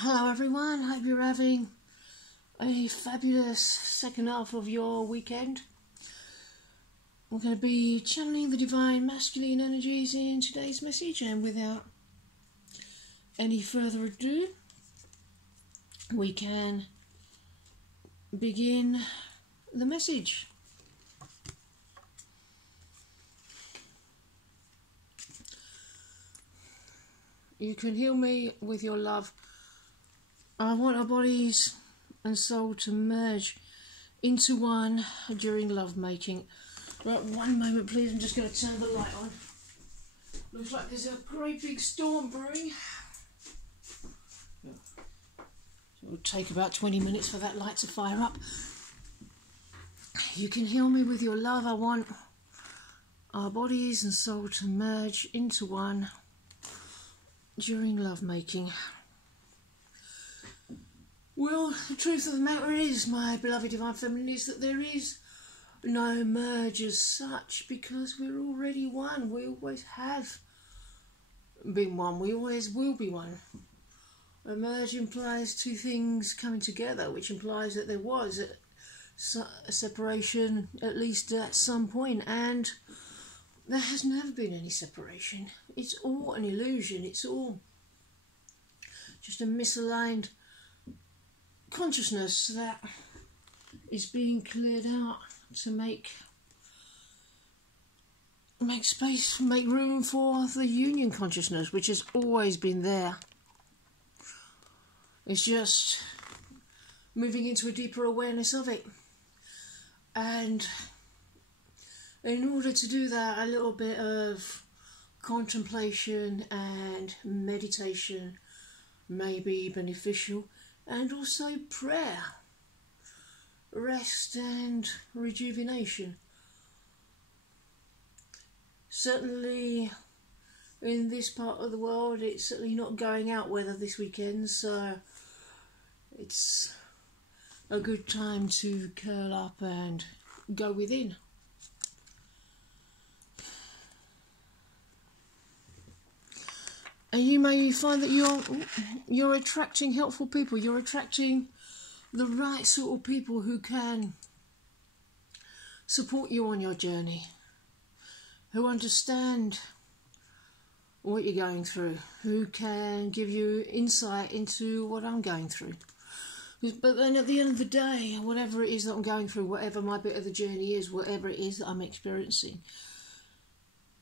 Hello everyone, hope you're having a fabulous second half of your weekend. We're going to be channeling the divine masculine energies in today's message, and without any further ado, we can begin the message. You can heal me with your love. I want our bodies and soul to merge into one during love making. Right, one moment please, I'm just going to turn the light on. Looks like there's a great big storm brewing. It will take about 20 minutes for that light to fire up. You can heal me with your love. I want our bodies and soul to merge into one during love making. Well, the truth of the matter is, my beloved divine feminine, is that there is no merge as such, because we're already one. We always have been one. We always will be one. A merge implies two things coming together, which implies that there was a separation, at least at some point, and there has never been any separation. It's all an illusion. It's all just a misaligned consciousness that is being cleared out to make space, make room for the union consciousness, which has always been there. It's just moving into a deeper awareness of it. And in order to do that, a little bit of contemplation and meditation may be beneficial, and also prayer, rest and rejuvenation. Certainly in this part of the world, it's certainly not going out weather this weekend, so it's a good time to curl up and go within. And you may find that you're attracting helpful people. You're attracting the right sort of people who can support you on your journey, who understand what you're going through, who can give you insight into what I'm going through. But then at the end of the day, whatever it is that I'm going through, whatever my bit of the journey is, whatever it is that I'm experiencing,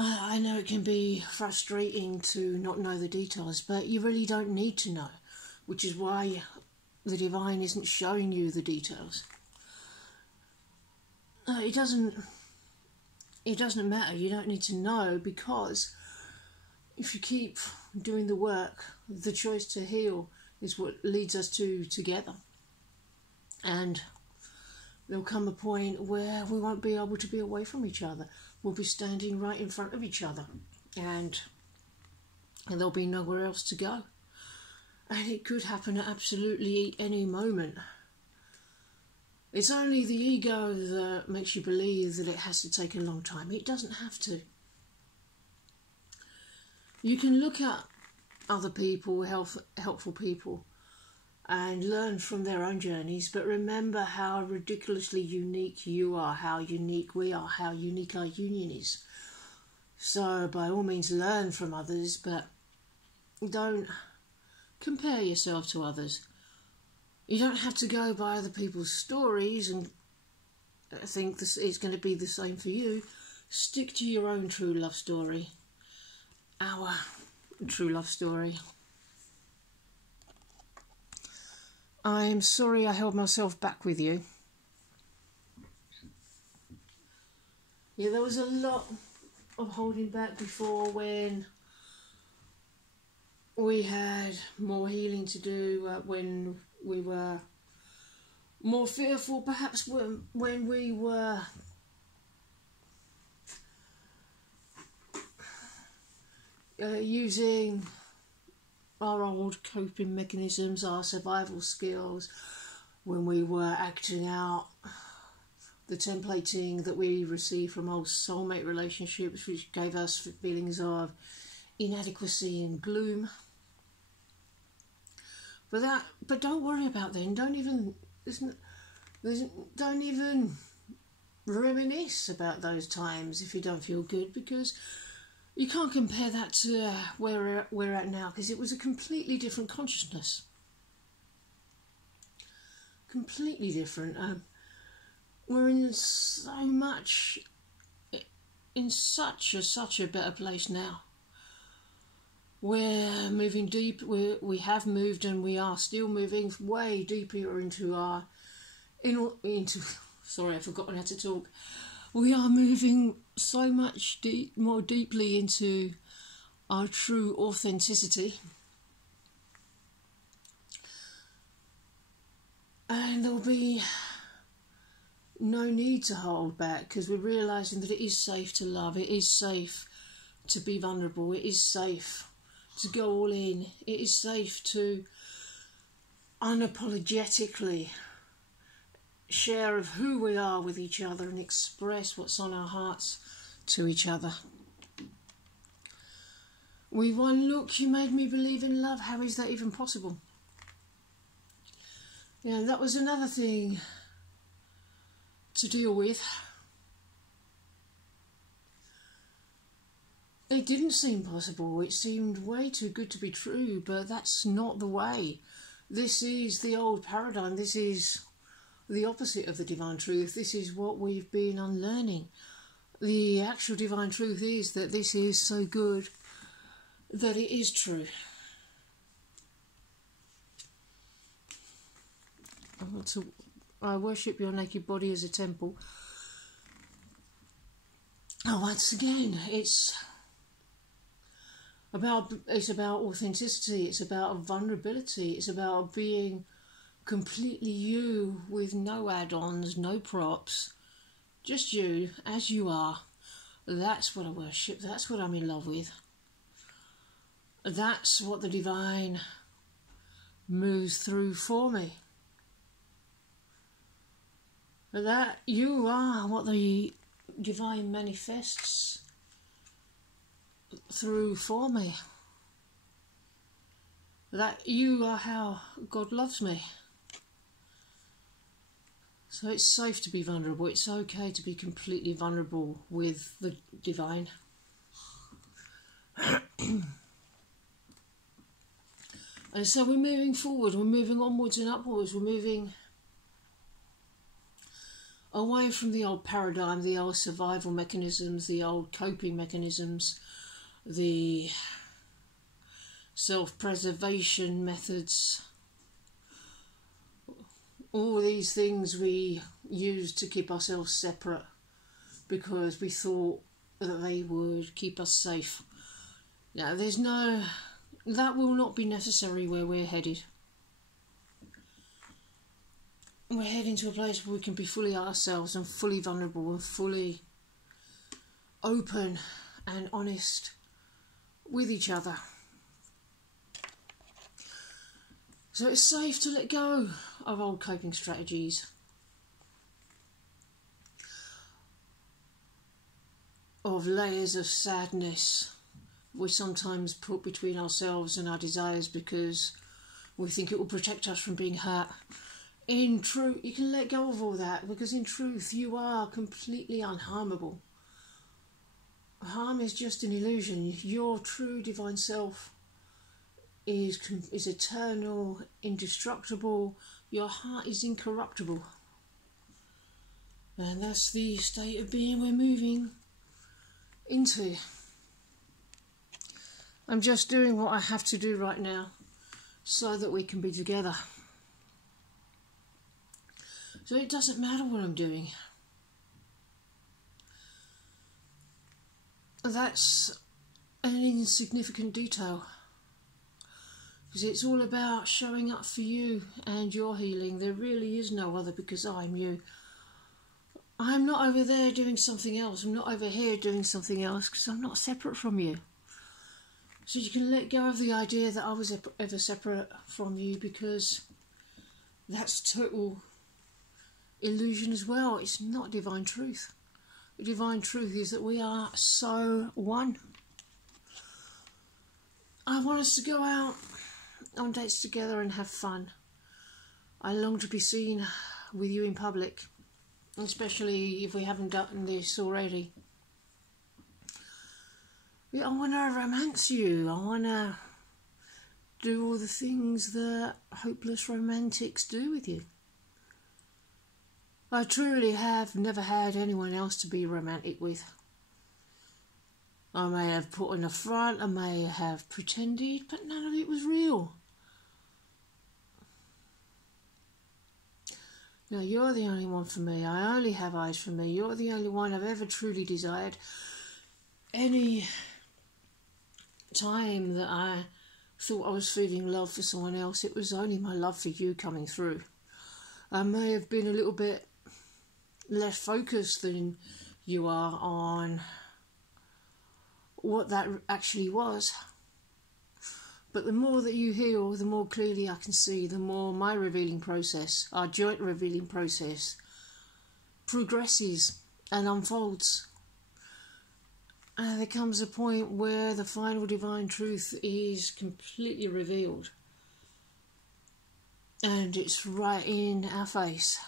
I know it can be frustrating to not know the details, but you really don't need to know, which is why the divine isn't showing you the details. It doesn't matter. You don't need to know, because if you keep doing the work, the choice to heal is what leads us to together. And there'll come a point where we won't be able to be away from each other. We'll be standing right in front of each other, and there'll be nowhere else to go. And it could happen at absolutely any moment. It's only the ego that makes you believe that it has to take a long time. It doesn't have to. You can look at other people, helpful people, and learn from their own journeys, but remember how ridiculously unique you are, how unique we are, how unique our union is. So by all means learn from others, but don't compare yourself to others. You don't have to go by other people's stories and think this is going to be the same for you. Stick to your own true love story. Our true love story. I'm sorry I held myself back with you. Yeah, there was a lot of holding back before, when we had more healing to do, when we were more fearful, perhaps when we were using our old coping mechanisms, our survival skills, when we were acting out the templating that we received from old soulmate relationships, which gave us feelings of inadequacy and gloom. But don't worry about them. Don't even reminisce about those times if you don't feel good, because you can't compare that to where we're at now, because it was a completely different consciousness. Completely different. We're in such a better place now. We're moving deep. We have moved, and we are still moving way deeper into our Sorry, I've forgotten how to talk. We are moving so much more deeply into our true authenticity. And there'll be no need to hold back, because we're realising that it is safe to love, it is safe to be vulnerable, it is safe to go all in, it is safe to unapologetically share of who we are with each other and express what's on our hearts to each other. With one look you made me believe in love. How is that even possible? Yeah, that was another thing to deal with. It didn't seem possible. It seemed way too good to be true, but that's not the way. This is the old paradigm. This is the opposite of the divine truth. This is what we've been unlearning. The actual divine truth is that this is so good that it is true. I worship your naked body as a temple. Oh, once again, it's about authenticity. It's about vulnerability. It's about being completely you, with no add-ons, no props, just you as you are. That's what I worship. That's what I'm in love with. That's what the divine moves through for me. That you are what the divine manifests through for me. That you are how God loves me. So it's safe to be vulnerable. It's okay to be completely vulnerable with the divine. And so we're moving forward. We're moving onwards and upwards. We're moving away from the old paradigm, the old survival mechanisms, the old coping mechanisms, the self-preservation methods. All these things we used to keep ourselves separate because we thought that they would keep us safe. Now, that will not be necessary where we're headed. We're heading to a place where we can be fully ourselves and fully vulnerable and fully open and honest with each other. So it's safe to let go of old coping strategies, of layers of sadness we sometimes put between ourselves and our desires because we think it will protect us from being hurt. In truth, you can let go of all that, because in truth you are completely unharmable. Harm is just an illusion. Your true divine self is eternal, indestructible. Your heart is incorruptible. And that's the state of being we're moving into. I'm just doing what I have to do right now so that we can be together. So it doesn't matter what I'm doing. That's an insignificant detail, because it's all about showing up for you and your healing. There really is no other, because I'm you. I'm not over there doing something else. I'm not over here doing something else, because I'm not separate from you. So you can let go of the idea that I was ever separate from you, because that's total illusion as well. It's not divine truth. The divine truth is that we are so one. I want us to go out on dates together and have fun. I long to be seen with you in public, especially if we haven't done this already. I want to romance you. I want to do all the things that hopeless romantics do with you. I truly have never had anyone else to be romantic with. I may have put on a front, I may have pretended, but none of it was real. No, you're the only one for me. I only have eyes for me. You're the only one I've ever truly desired. Any time that I thought I was feeling love for someone else, it was only my love for you coming through. I may have been a little bit less focused than you are on what that actually was. But the more that you heal, the more clearly I can see, the more my revealing process, our joint revealing process, progresses and unfolds. And there comes a point where the final divine truth is completely revealed. And it's right in our face.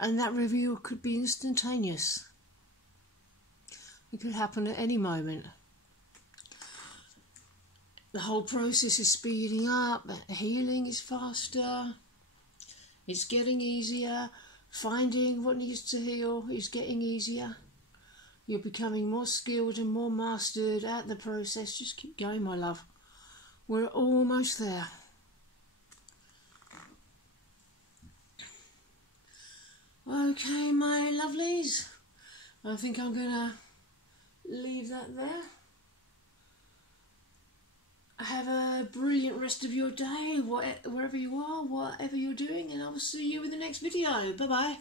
And that reveal could be instantaneous. It could happen at any moment. The whole process is speeding up, healing is faster, it's getting easier, finding what needs to heal is getting easier. You're becoming more skilled and more mastered at the process. Just keep going, my love. We're almost there. Okay, my lovelies. I think I'm going to leave that there. Have a brilliant rest of your day, wherever you are, whatever you're doing, and I will see you in the next video. Bye-bye.